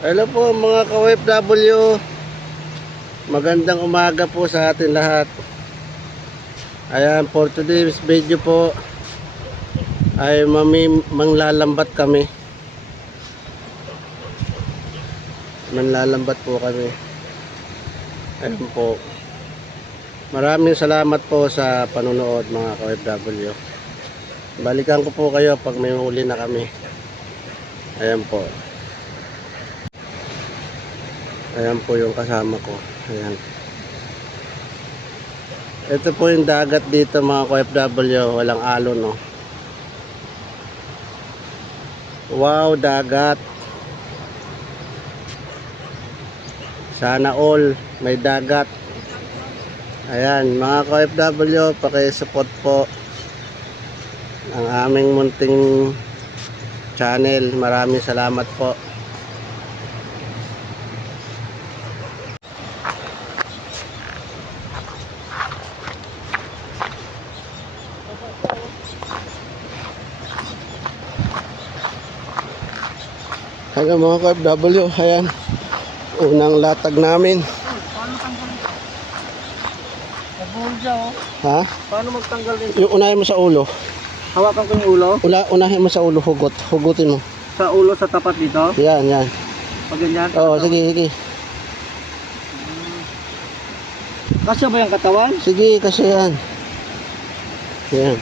Hello po mga ka-OFW. Magandang umaga po sa atin lahat. Ayan, for today's video po ay manglalambat kami. Manlalambat po kami. Ayan po. Maraming salamat po sa panonood mga ka-OFW. Balikan ko po kayo pag may huli na kami. Ayan po. Ayan po yung kasama ko. Ayan. Ito po yung dagat dito mga OFW. Walang alon, no. Wow, dagat. Sana all may dagat. Ayan, mga OFW, paki-support po ang aming munting channel. Maraming salamat po. Hello mga OFW, ayan, unang latag namin. Paano tanggalin? Nabuhol siya, oh. Ha? Paano magtanggal din? Yung unahin mo sa ulo. Hawakan ko yung ulo? Unahin mo sa ulo, hugutin mo. Sa ulo, sa tapat dito? Yan, yan. Pag ganyan? Oo, sige, sige. Kasya ba yung katawan? Sige, kasi yan. Yan.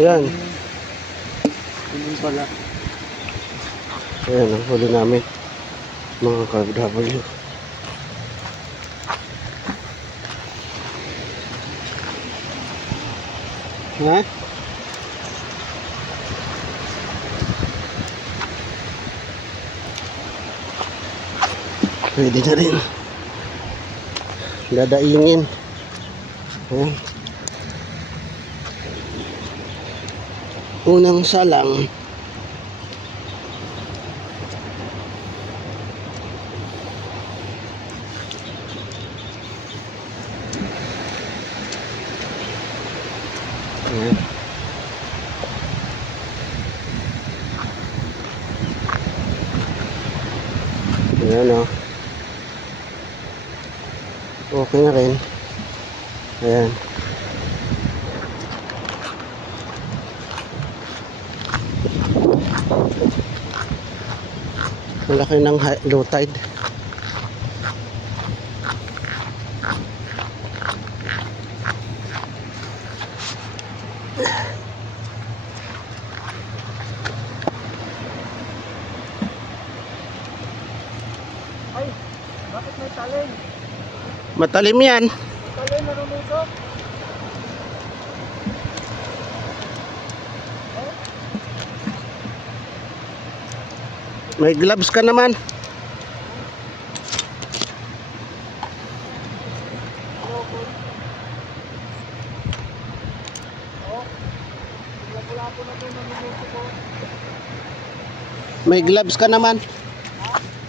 Yan. Hindi pala. Ayan, ang huli namin. Mga OFW. Ha? Pwede na rin. Dadaingin. Ayan. Unang salang. Ayan. Ayan, o. Okay na rin. Ayan. Malaki ng low tide. Ay, bakit may talin? Matalim yan. Talin na lumusok? May gloves ka naman. Wala po na ito na lumusok ko. May gloves ka naman.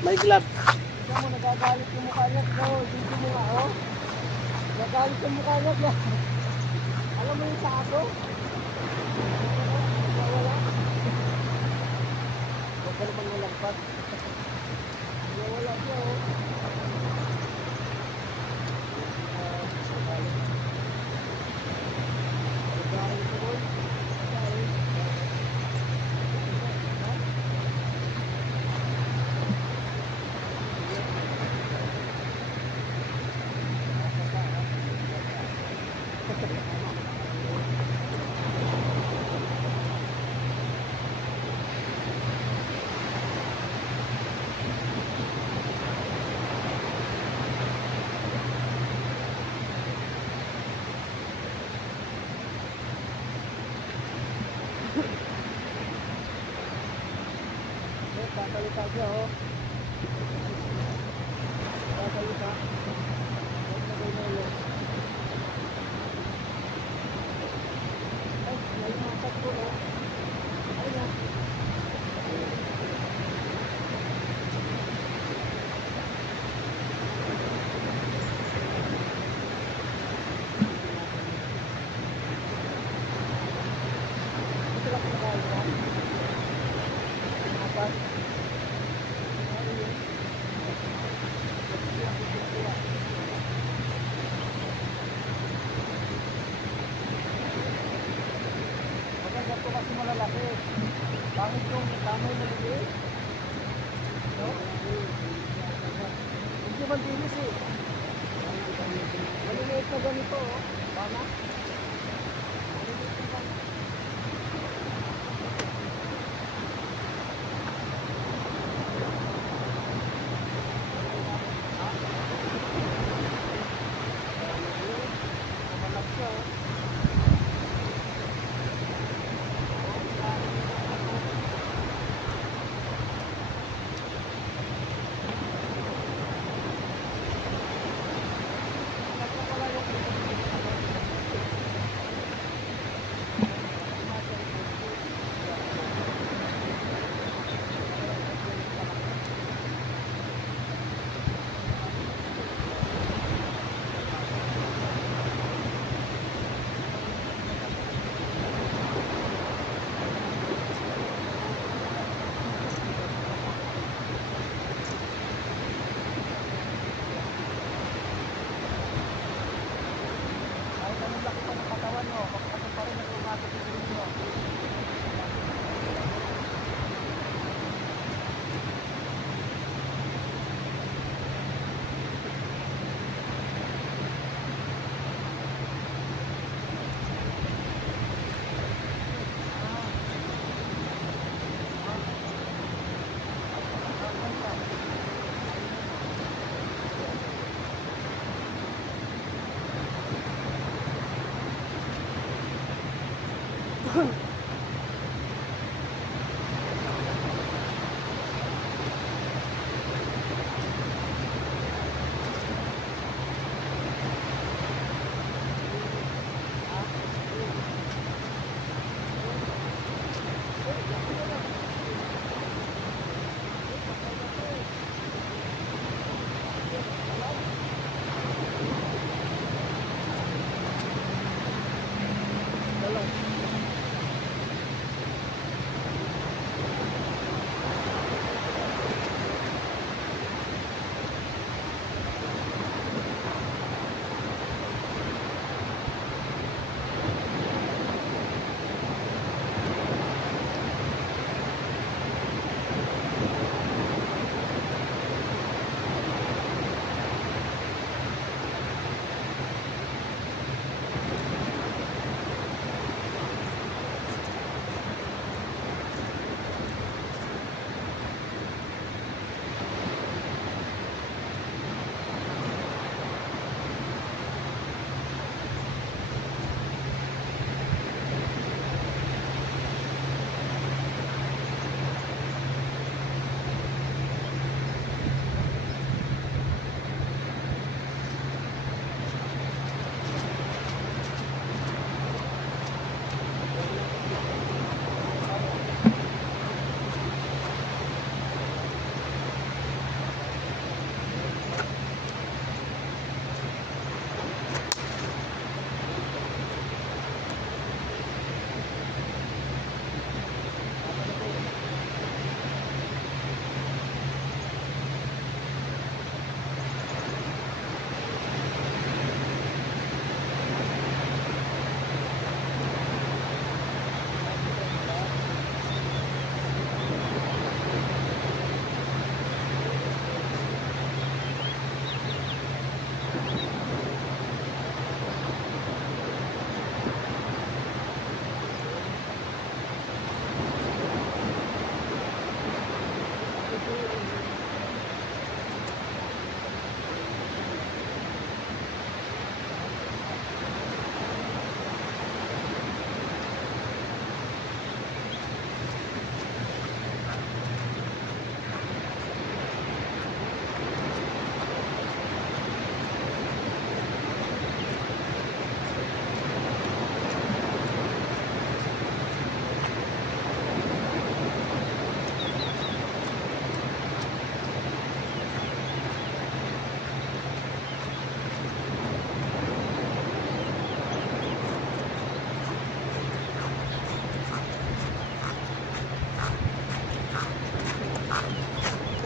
May gloves. Tignan mo, nagagalit yung mukha niya. Dito mo nga, oh. Nagagalit yung mukha niya. Alam mo yung sako? Wala. Huwag ka naman nalagpag. Wala siya, oh. Sasalita siya, oh. Sasalita. Huwag na kayo nalo. Ay, nalimatat ko, oh. Ay na. Ito lang kumakain, ha? Limatat. naman dinis eh. Maliliit na ganito oh. Bana? Maliliit na bana. Mamalak siya oh. Kahit anong laki pa ng katawan nyo, magkakasal pa rin ang umatot sa inyo.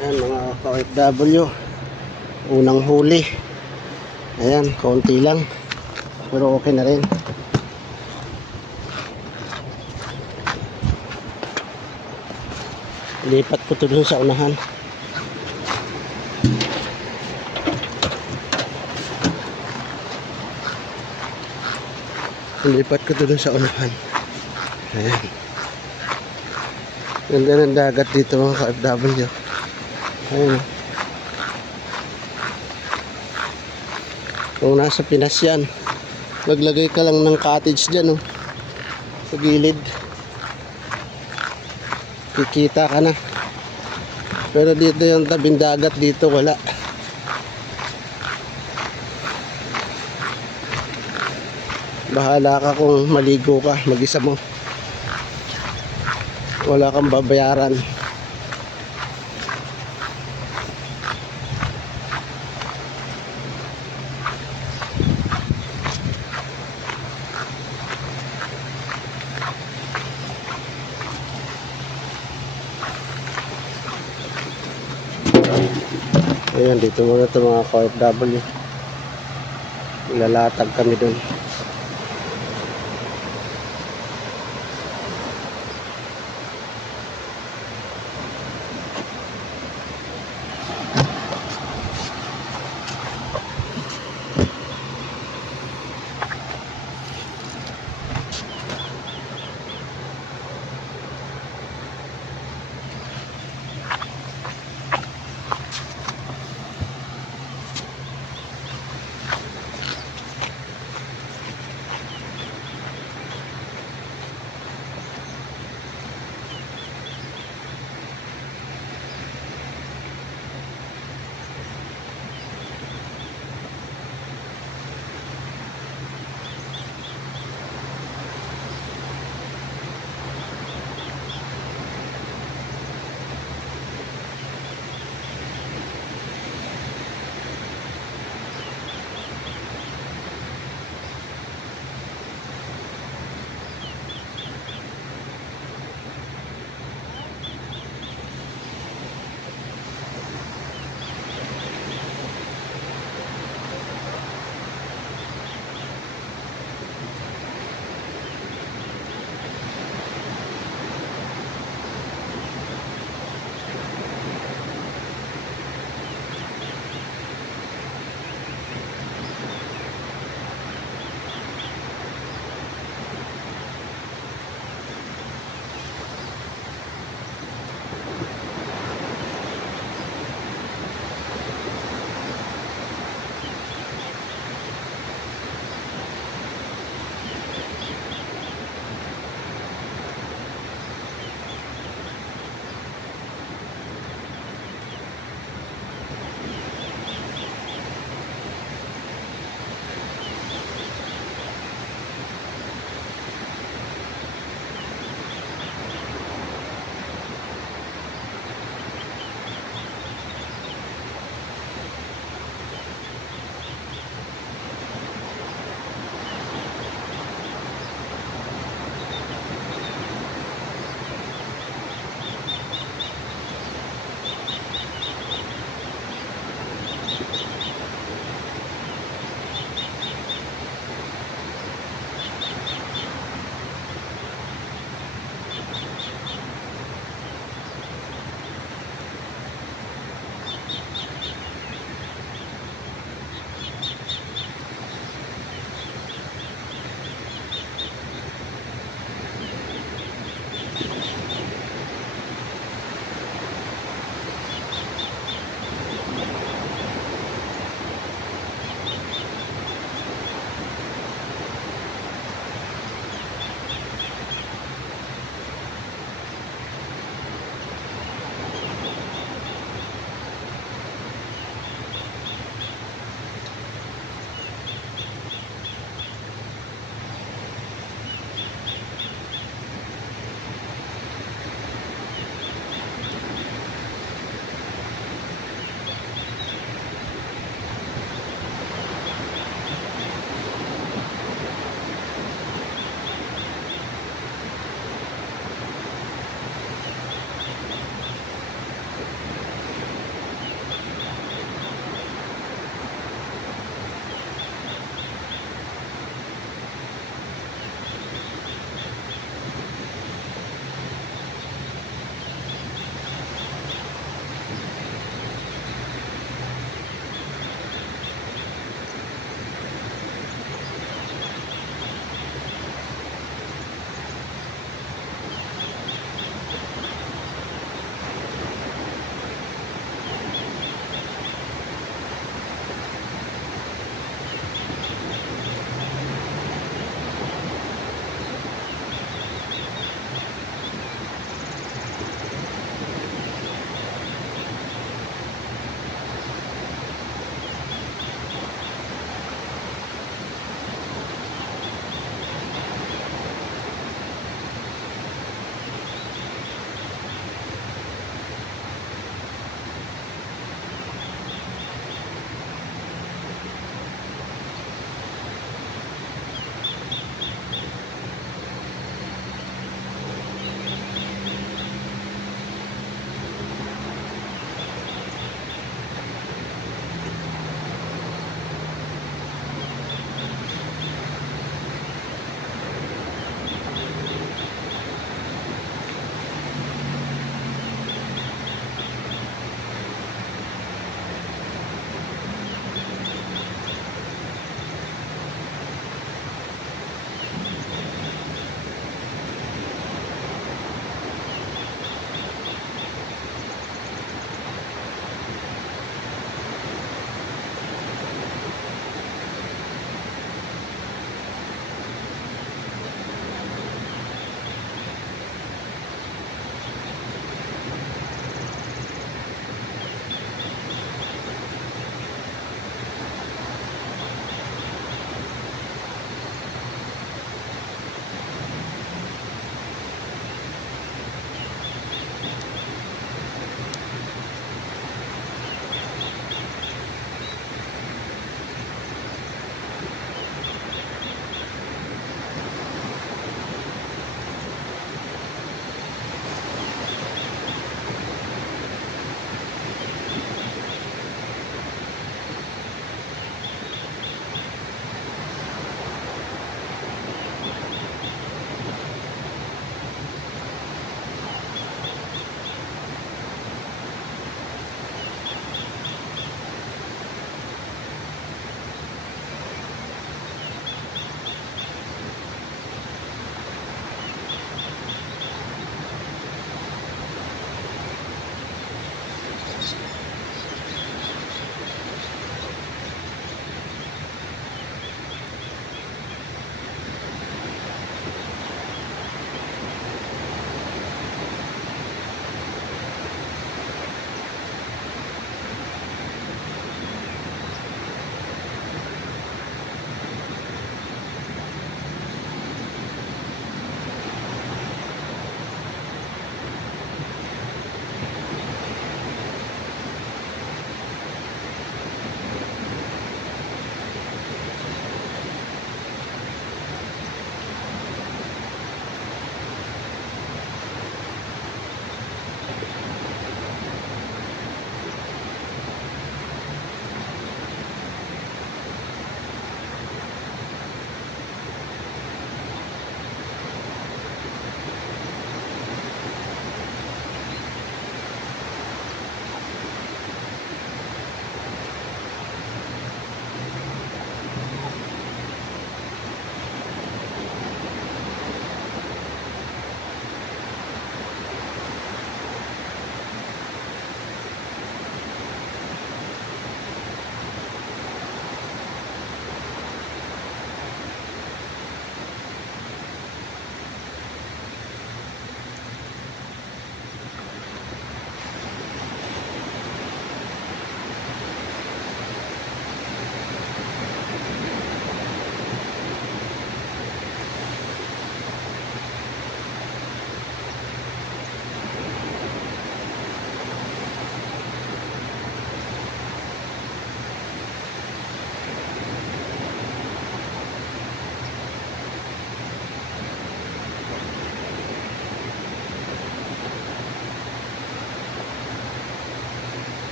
Ayan mga ka-OFW, unang huli. Ayan, kaunti lang pero okay na rin. Lipat ko to dun sa unahan. Lipat ko doon sa unahan. Ayan. Ganda ng dagat dito mga ka-FW. Ayun. Kung nasa Pinas yan, maglagay ka lang ng cottage dyan, oh, sa gilid. Kikita ka na. Pero dito yung tabing dagat, dito wala. Bahala ka kung maligo ka, mag-isa mo. Wala kang babayaran. Ayan, dito muna ito mga ka-OFW. Lalatag kami dun.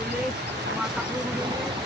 Bilis, tumatakbo mo bilis.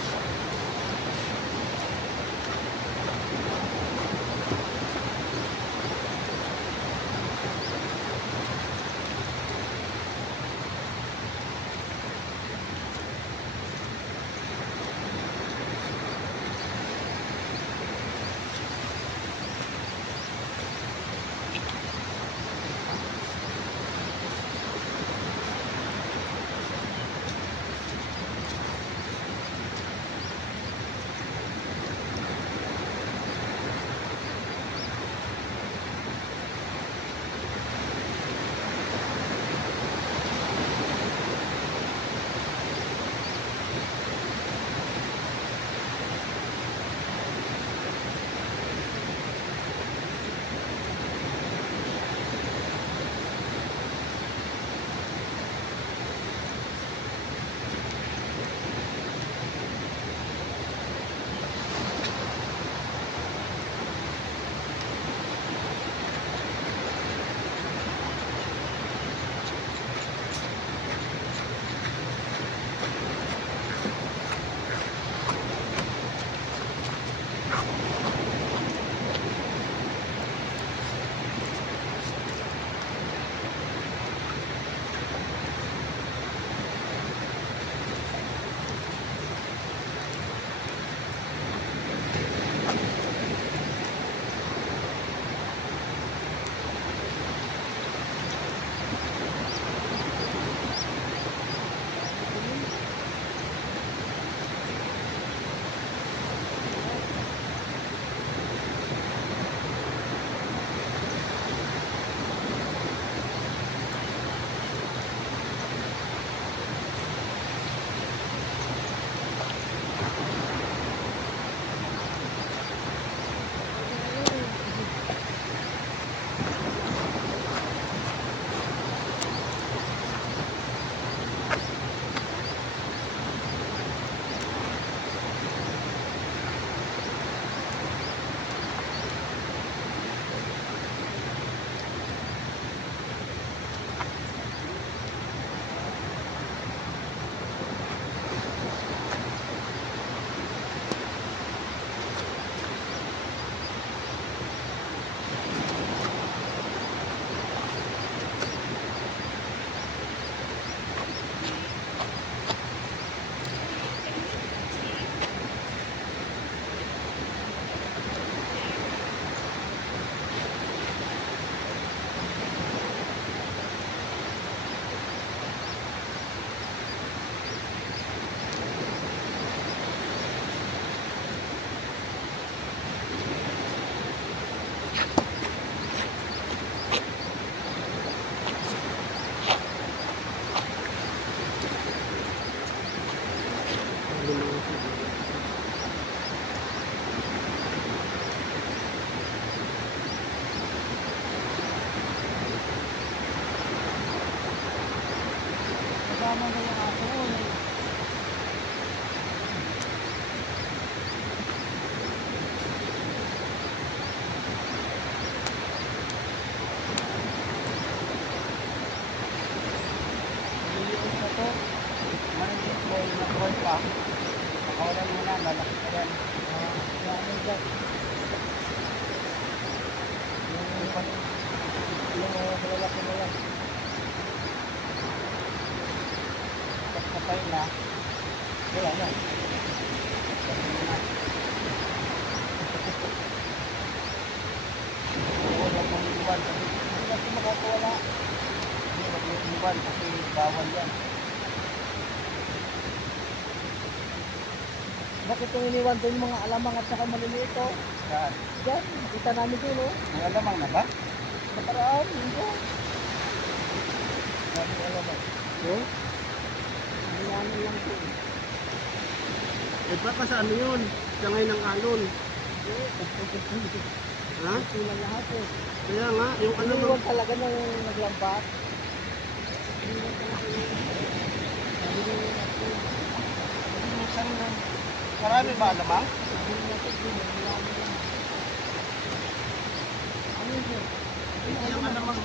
Kasama na yung ako. Niliit na to. Manigit mo na buhay pa. Nakawalan mo na, lalaki ka yan. Ano dyan? Yung malalaki na yan. Pag patay na, wala na. Patay na. Wala mong iwan. Hindi natin makakawala. Hindi, wag mong iwan kasi bawal yan. Bakit yung iniwan doon mga alamang at saka maliliit to? Saan? Diyan, kita namin doon oh. May alamang na ba? Nakaraan, hindi. May alamang. Oh? Hinahanan lang po. Eh baka sa ano yun? Sangay ng alon. Ha? Sila lahat eh. Kaya nga, yung ano Iniwan talaga nung naglambat. minsan marami ba alamang? Ito yung alamang.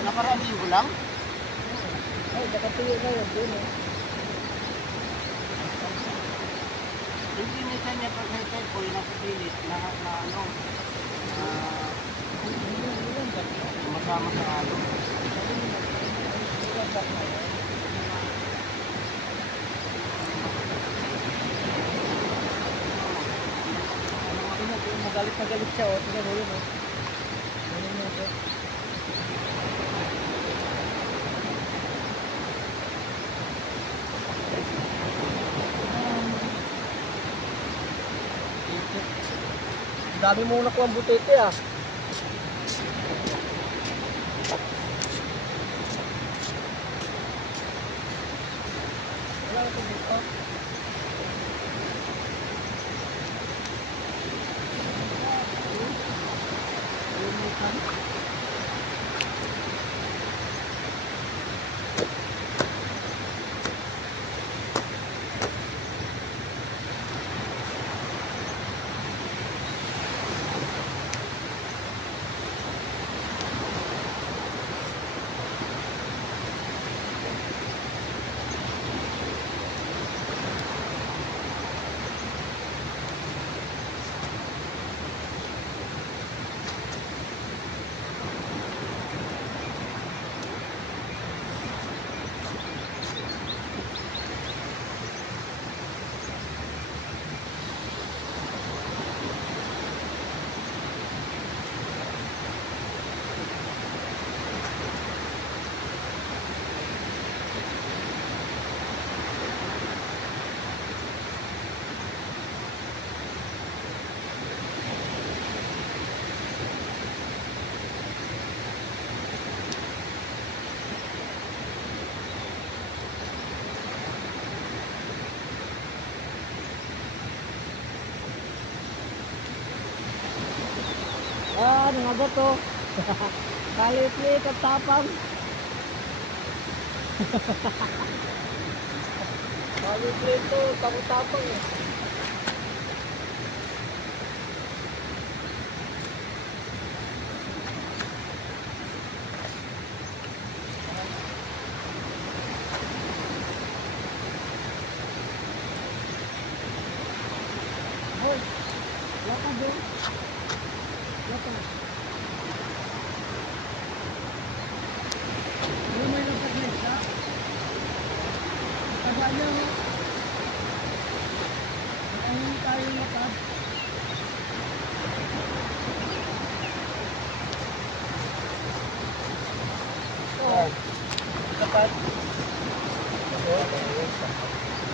Nakaraan linggo lang? Ay, nakatuyo na yun. Doon eh. Hindi minsan niya pag may typhoid na sa pilit na ano, masama sa ano. Magalit na galit siya. Tingnan mo yun. Ganun mo ito. Ang dami mo nakuha ang butete ah. Wala ito dito. Ah, ano nga ba to? Kalit-lit at tapang. Kalit-lit to, tapang eh. Hoy, wala ka doon. Wala ka. Ano may nagpaglit ka? Taga niya mo. Ang tayo lakad. Oh, lakad.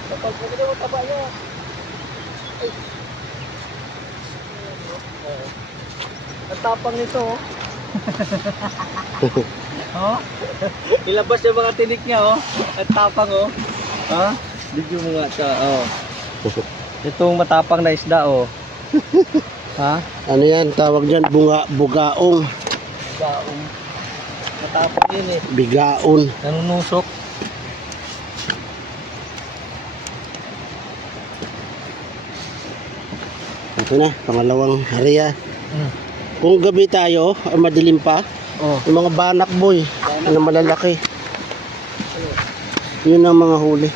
Kapag pwede mo taba niya. Ay. Ang tapang nito oh. Oh. Ilabas yung mga tinik niya oh. Ang tapang oh. Ha? Video mo nga siya oh. Itong matapang na isda oh. Ha? Ano yan, tawag dyan, bugaong. Gaong. Matapang yun eh. Bigaon. Nanunusok. Ito na, pangalawang area. Kung gabi tayo, madilim pa, Oh. yung mga banak boy, na malalaki. Yun ang mga huli.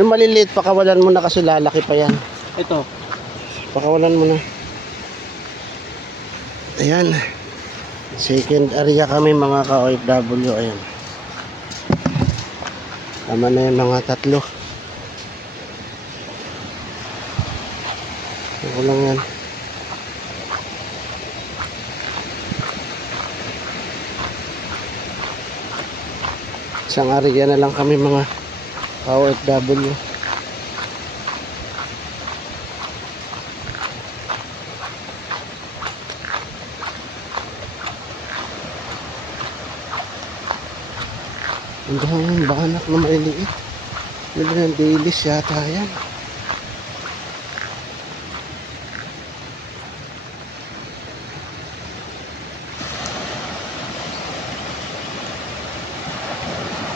Yung maliliit, pakawalan mo na kasi lalaki pa yan. Ito. Pakawalan mo na. Ayan. Second area kami mga ka-OFW. Ayan. Tama na yung mga tatlo. Ako lang yan. Isang area na lang kami mga ka-OFW. Ang daming banak na maliliit. Bili ng dailies yata yan.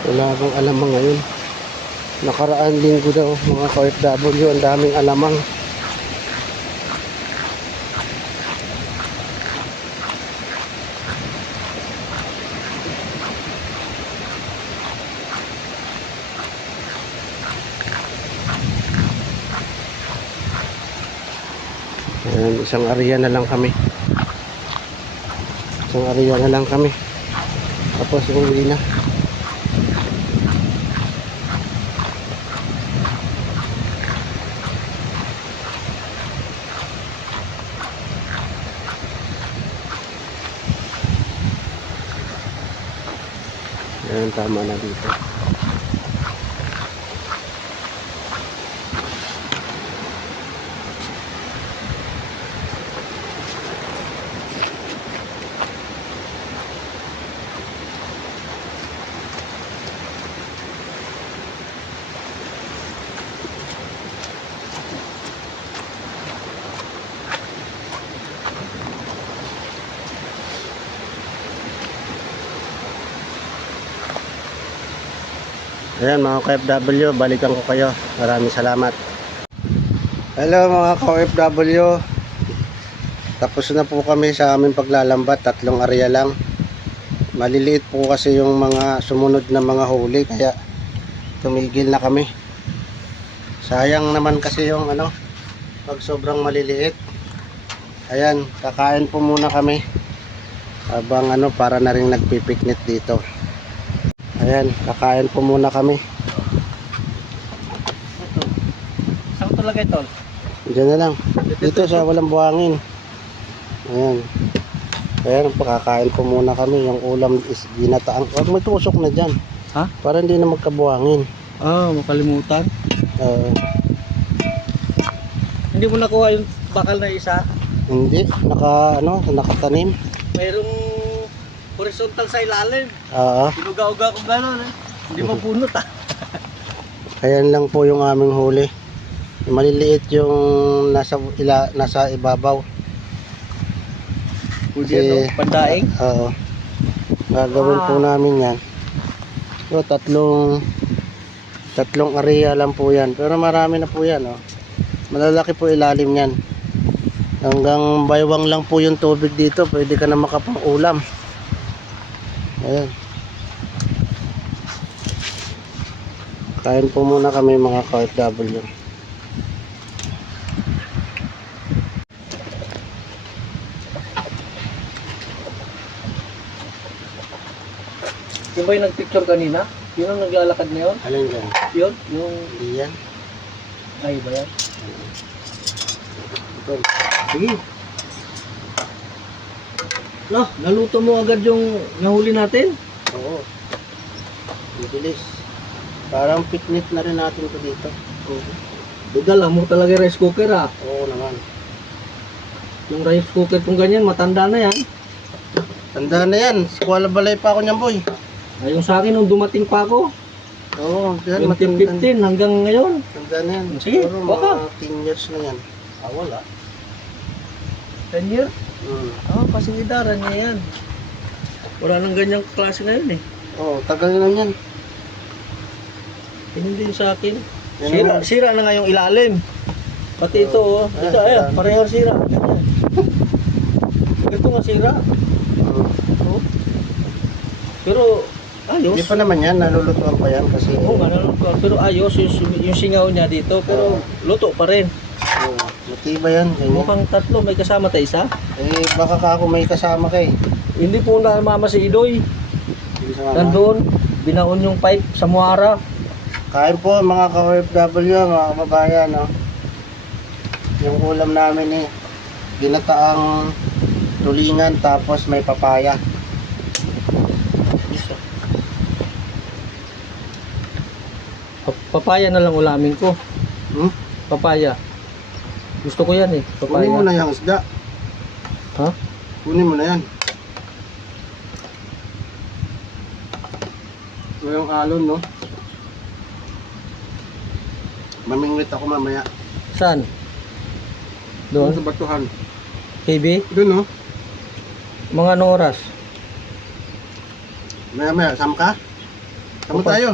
Wala akong alamang ngayon. Nakaraan linggo daw mga ka-OFW, ang daming alamang. Ayan, isang area na lang kami. Isang area na lang kami. Tapos umuwi na. Ayan, tama na dito. Ayan mga ka-OFW, balikan ko kayo. Maraming salamat. Hello mga ka-OFW. Tapos na po kami sa aming paglalambat. 3 area lang. Maliliit po kasi yung mga sumunod na mga huli, kaya tumigil na kami. Sayang naman kasi yung pag sobrang maliliit. Ayan, kakain po muna kami habang para na rin nagpipiknik dito. Ayan, kakain po muna kami. Saan ko talaga ito? Diyan na lang. Dito sa walang buhangin. Ayan. Ayan, pakakain po muna kami. Yung ulam is ginataang. Huwag may tusok na dyan. Ha? Para hindi na magkabuhangin. Makalimutan. Hindi mo nakuha yung bakal na isa? Hindi. Nakatanim. Mayroong horizontal sa ilalim. Oo. Sinuga-uga ko gano'n eh. Hindi mapunot ah. Ayan lang po yung aming huli. Maliliit yung nasa ibabaw. Pwede no? Pandaing? Oo. Gagawin po namin yan. So, tatlong area lang po yan. Pero marami na po yan. Oh. Malalaki po ilalim yan. Hanggang baywang lang po yung tubig dito. Pwede ka na makapang-ulam. Ayan. Kain po muna kami mga ka-OFW. Yung ba yung nagpicture kanina? Yun ang naglalakad na yun? Alin dyan? Yun? Yung... Hindi yan. Ay ba yan? Ito. Sige. No, naluto mo agad yung nahuli natin? Oo. Bibilis. Parang picnic na rin natin ito dito. Dala mo talaga rice cooker ah. Oo naman. Yung rice cooker kung ganyan, matanda na yan. Tanda na yan. Kuala balay pa ako niyan, boy. Ay, yung sa akin nung dumating pa ako, Oo. Yan, 2015 hanggang ngayon. Tanda na yan. Sige, Siguro baka. mga 10 years na yan. Wala. 10 years? Pasigidaran niya yan. Wala nang ganyang klase na yun eh. Oo, tagal na yan. Hindi sa akin. Yan Sira na nga yung ilalim. Pati ito oh. Ito ayan, parehong sira. Ito nga sira. Oh. Pero ayos. Hindi pa naman yan, nalulutuan pa yan kasi Oo nga, pero ayos yung singaw niya dito. Pero luto pa rin. matiba yan. Ganyan. Mukhang tatlo, may kasama tayo isa. Baka ka ako may kasama kay. Hindi po na mama si Idoy. Hindi sa mama. Nandun, binaon yung pipe sa Muara. Kain po mga ka-OFW, mga kababayan, no? Yung ulam namin ginataang tulingan tapos may papaya. Papaya na lang ulamin ko. Papaya. Gusto ko yan eh. Papaya. Kunin mo na yung isda. Ha? Kunin mo na yan. Ito yung alon, no? Mamingwit ako mamaya. Saan? Doon Doon? sa batuhan. KB? Doon, no? Mga anong oras? Maya, sama ka? Sama tayo.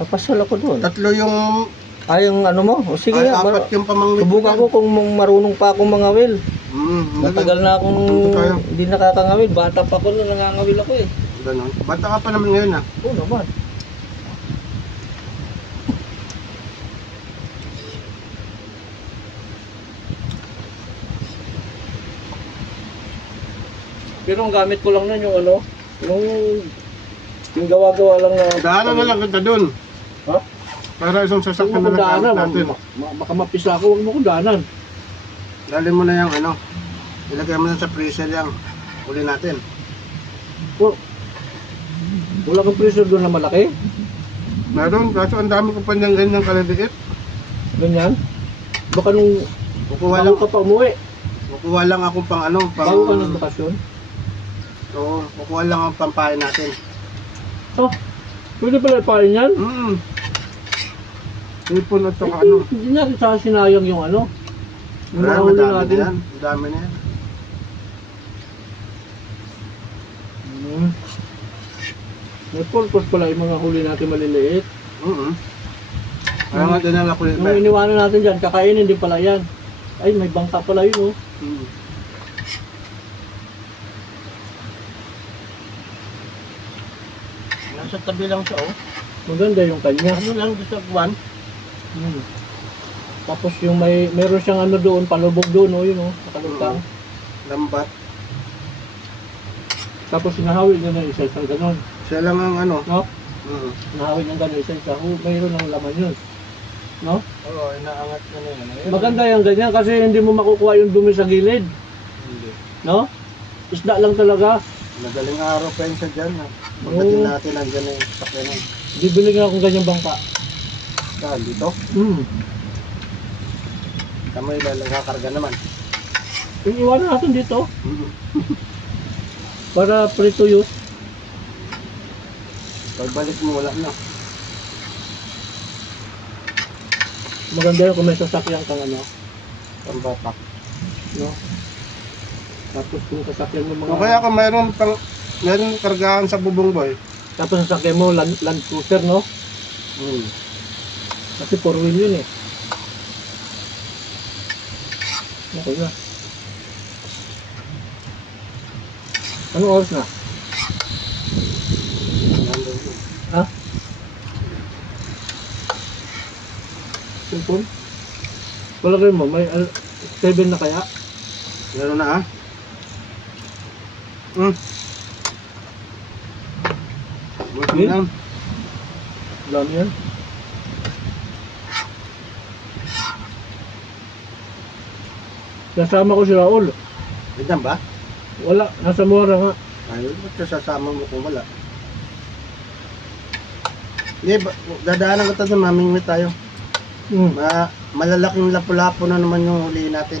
Papasal ako doon. Tatlo yung, Ay, yung ano mo? O sige nga, apat yung pamangwit. subukan ko kung marunong pa akong mangawil. Tagal. Matagal na akong tayo. hindi nakakangawil. Bata pa ako nung nangangawil ako eh. Ganon. Bata ka pa naman ngayon, ah. Oo naman. Pero ang gamit ko lang nun yung ano, yung gawa-gawa lang na... Daanan na lang kita doon. Ha? Para isang sasakyan na Huwag mo lang daanan, natin. baka mapisa ako, huwag mo kong daanan. Dali mo na yung ano. Ilagay mo na sa freezer yung uli natin. Wala kang pressure doon na malaki? Meron, kaso ang dami ko pa niyang ganyan kaliliit. Ganyan? Baka nung Kukuha bago lang, ka pa umuwi, kukuha lang ako pang ano, pang... bago ka nagbakasyon. Oo, kukuha lang ang pampain natin. Oh, pwede pala ipain yan? Ipon at saka ano. Hindi natin sa sinayang yung ano. Yung Marami, nahuli madami na natin. yan. Madami na yan. May purpose pala yung mga huli natin maliliit. Kaya nga din lang ako Yung iniwanan natin dyan, kakainin din pala yan. Ay, may bangka pala yun oh. Nasa tabi lang siya, oh. Maganda yung kanya. Ano lang, gusto kuwan? Tapos yung meron siyang ano doon, palubog doon oh, yun oh, nakalutang. Lambat. Tapos sinahawid niya ng isa-isang ganon. Siya lang ang ano. No? Sinahawid ng ganon isa-isa. Oh, mayroon ng laman yun. No? Oo, inaangat na yan. Maganda yung ganyan kasi hindi mo makukuha yung dumi sa gilid. Hindi. No? Isda lang talaga. Madaling araw pa yun siya dyan. Pagdating Oo. natin, nandiyan na yung sakyanan. Bibili nga akong ganyang bangka. Saan? Dito? Tama yung lalagakarga naman. Yung iwanan natin dito. Para prito yun. Pagbalik mo, wala na. Maganda yun kung may sasakyan kang ano. Pambapak. No? Tapos kung sasakyan mo mga... O kaya kung mayroon kargahan sa bubong boy. Tapos sasakyan mo land cruiser, no? Kasi 4-wheel yun eh. Okay na. Anong oras na? Ha? Cellphone? Palagay mo, may 7 na kaya? Meron na, ah. Hmm? Yan. Alam yan? Kasama ko si Raul. Ganyan ba? Wala, nasa Mora nga. Ayun, ba't sasama mo kung wala? Hindi, dadaanan ko ito, mamingwit tayo. Malalaking lapu-lapo na naman yung huliin natin.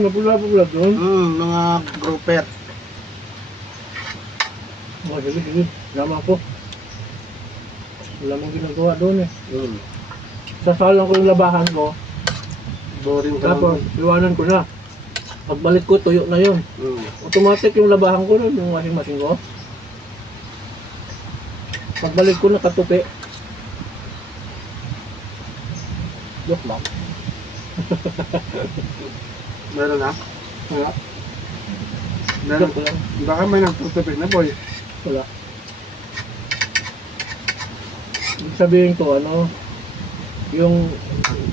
Napula-pula doon. Mga grouper. Sige. Sama ko. Wala mong ginagawa doon eh. Sasalang ko yung labahan ko. Boring ka Tapos, iwanan ko na. Pagbalik ko, tuyo na yun. Automatic yung labahan ko nun, yung washing machine ko. Pagbalik ko, nakatupi. Joke lang. Meron na? Wala. Meron. Joke lang. Baka may nagtutupi na boy. Wala. Ibig sabihin ko, ano, yung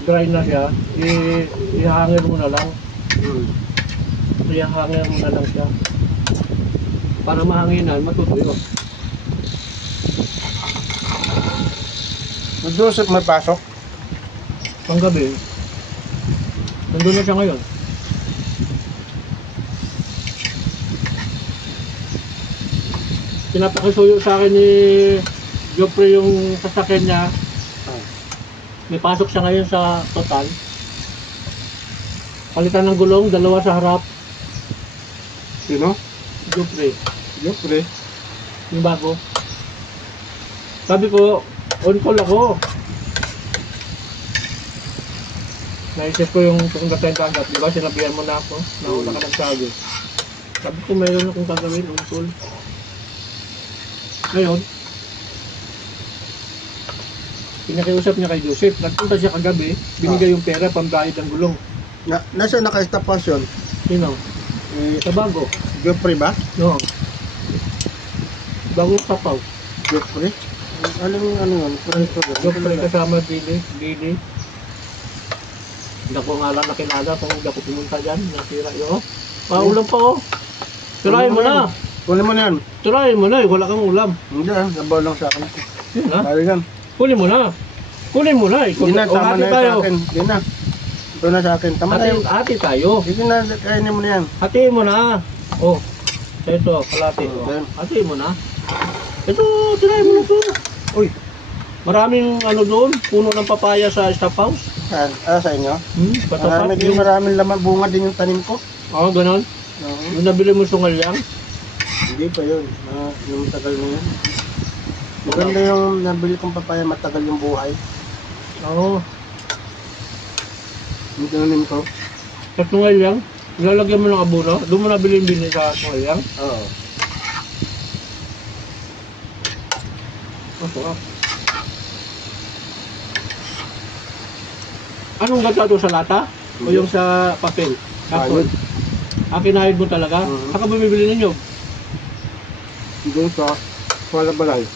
dry na siya, ihangin mo na lang. Ihangin mo na lang siya. Para mahanginan, matutuyo. Joseph may pasok. Panggabi, nandun na siya ngayon. Pinapakisuyo sa akin ni Jopre yung sasakyan niya. May pasok siya ngayon sa Total. Palitan ng gulong, dalawa sa harap. Sino? Jopre, Jopre. yung bago. Sabi ko, on call ako. naisip ko yung pupunta tayong dagat, di ba? Sinabihan mo na ako, nauna ka nagsabi. Sabi ko mayroon akong gagawin, untol. Ngayon, pinakiusap niya kay Joseph. Nagpunta siya kagabi, binigay yung pera pambayad ng gulong. Nasa naka-stop yun? Sino? Sa bago. Geoffrey ba? No. Bagong kapaw. Geoffrey? Alam ano yun? Geoffrey kasama Dili. Hindi ko nga lang nakilala kung hindi ako pumunta dyan. Nasira yun. Ulam pa oh. Tirahin mo na. Kunin mo na yan. Tirahin mo na. Wala kang ulam. Hindi nabaw lang sa akin. Yun ha. Pari yan. Kunin mo na. Kunin mo na. Hindi na, tama na yun sa akin. Hindi na. Ito na sa akin. Tama na yun. Hati tayo. Sige na, kainin mo na yan. Hatiin mo na. Oh. Ito, kalati. Okay. Hatiin mo na. Ito, tirahin mo na ito. Uy. Maraming ano doon, puno ng papaya sa staff house. Saan? Sa inyo? Patapat. Maraming laman bunga din yung tanim ko. Oo, ganon. Yung nabili mo sungalyang. Hindi pa yun. Yung tagal na yun. Maganda yung nabili kong papaya, matagal yung buhay. Oo. Yung tinanim ko. Sa sungalyang, ilalagyan mo ng abono. Doon mo nabili yung bini sa sungalyang. Oo. Masarap. Anong gata to, sa lata? O yung sa papel? Kapon? Kinahid mo talaga? Saka ba bibili ninyo? Doon sa Kuala Balay.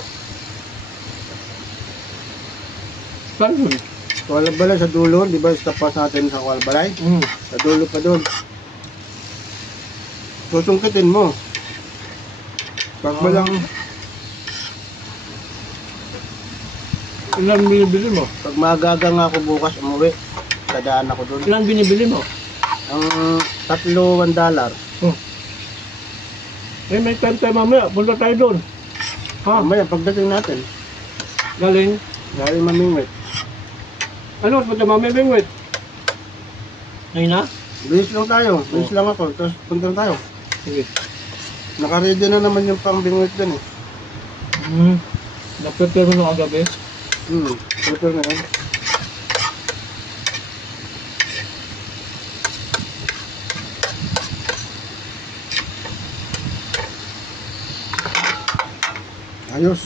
Saan yun? Kuala Balay sa dulo, di ba tapas natin sa Kuala Balay? Sa dulo pa doon. Susungkitin mo. Pag walang, Ilan binibili mo? pag magagang ako bukas umuwi, dadaan ako doon. Ilan binibili mo? Ang $3 Eh, may time tayo mamaya. Punta tayo doon. Ha? Mamaya, pagdating natin, Galing. galing mamingwit. Ano? Punta mamaya, Bingwit. Ngayon na? Bilis lang tayo, bilis lang ako, tapos punta tayo. Sige. Nakaready na naman yung pang bingwit dun eh. Nag-prepare mo nung kagabi. Prepare na yan. Ayos.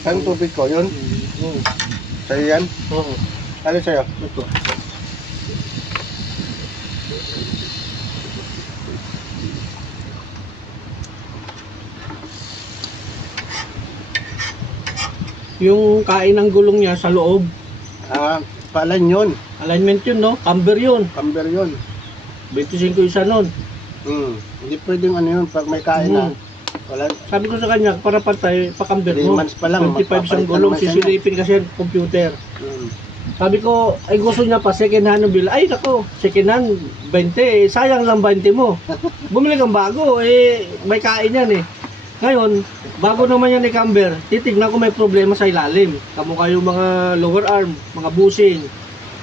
Saan tubig ko? Yun? Sa'yo yan? Oo. Alin sa'yo? Ito. Yung kain ng gulong niya sa loob. Paalan yun. Alignment yun, no? Camber yun. Camber yun. 25 isa nun. Hindi pwedeng ano yun, pag may kain na. Wala. Sabi ko sa kanya, para patay, pa-camber 3 mo. months pa lang. 25 isang gulong, sisilipin kasi yung computer. Sabi ko, ay gusto niya pa second hand ng bill. Ay nako, second hand 20, sayang lang 20 mo. Bumili kang bago, may kain yan eh. Ngayon, bago naman yan ni Camber, titignan ko may problema sa ilalim. Kamukha yung mga lower arm, mga bushing,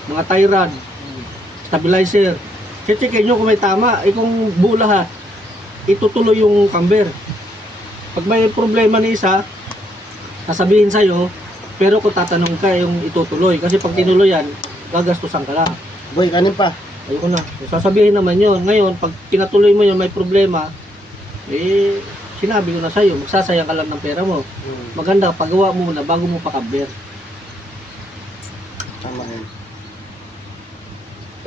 mga tie rod, stabilizer. Checkin nyo kung may tama. Kung buo lahat, itutuloy yung Camber. Pag may problema ni isa, sasabihin sa'yo, pero kung tatanong ka yung itutuloy. Kasi pag tinuloy yan, gagastusan ka lang. Boy, kanin pa. Ayoko na. Sasabihin naman yun. Ngayon, pag pinatuloy mo yun, may problema, sinabi ko na sa'yo, magsasayang ka lang ng pera mo. Maganda, pagawa mo muna bago mo pa-Camber. Tama yun.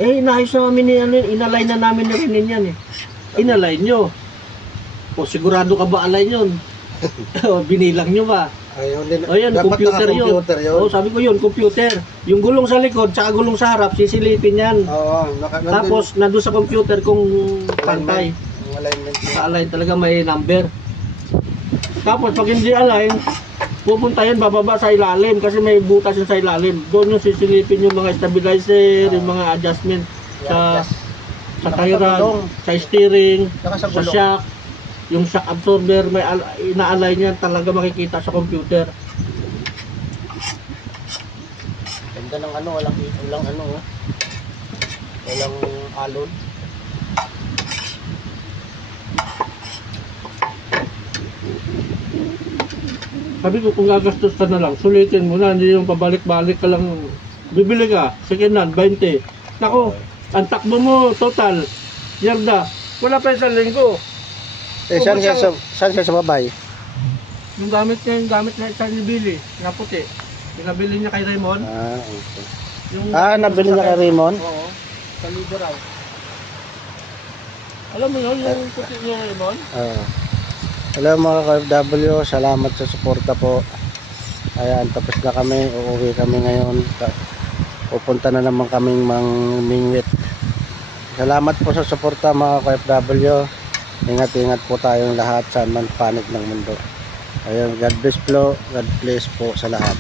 Inayos na namin, inalign na namin ni Renin yan eh. Inalign nyo. O sigurado ka ba align yun? Binilang nyo ba? O yan, computer yun. O sabi ko yun, computer. Yung gulong sa likod, tsaka gulong sa harap, sisilipin yan. Oo. Tapos, nandun sa computer kung pantay. Alignment. Sa align talaga may number. Tapos, pag hindi align, pupunta yan bababa sa ilalim kasi may butas yun sa ilalim. Doon yung sisilipin yung mga stabilizer, yung mga adjustment sa tie rod, sa steering, sa shock. Yung shock absorber, may ina-align yan talaga makikita sa computer. Ganda ng ano, walang ano, walang alon. Sabi ko, kung gagastos ka na lang, sulitin mo na, hindi yung pabalik-balik ka lang. Bibili ka, second hand, 20. Nako, ang takbo mo, total, yarda. Wala pa isang linggo. Saan siya sumabay? Yung gamit na isang nibili, na puti. Pinabili niya kay Raymond. Okay. Yung, Nabili niya kay Raymond? Oo, sa Liberaw. Alam mo yun, yung puti niya Raymond? Hello mga ka-OFW, salamat sa suporta po. Ayan, tapos na kami, uuwi kami ngayon. Pupunta na naman kaming mangmingwit. Salamat po sa suporta mga ka-OFW. Ingat-ingat po tayong lahat saan man panig ng mundo. Ayun, God bless po sa lahat.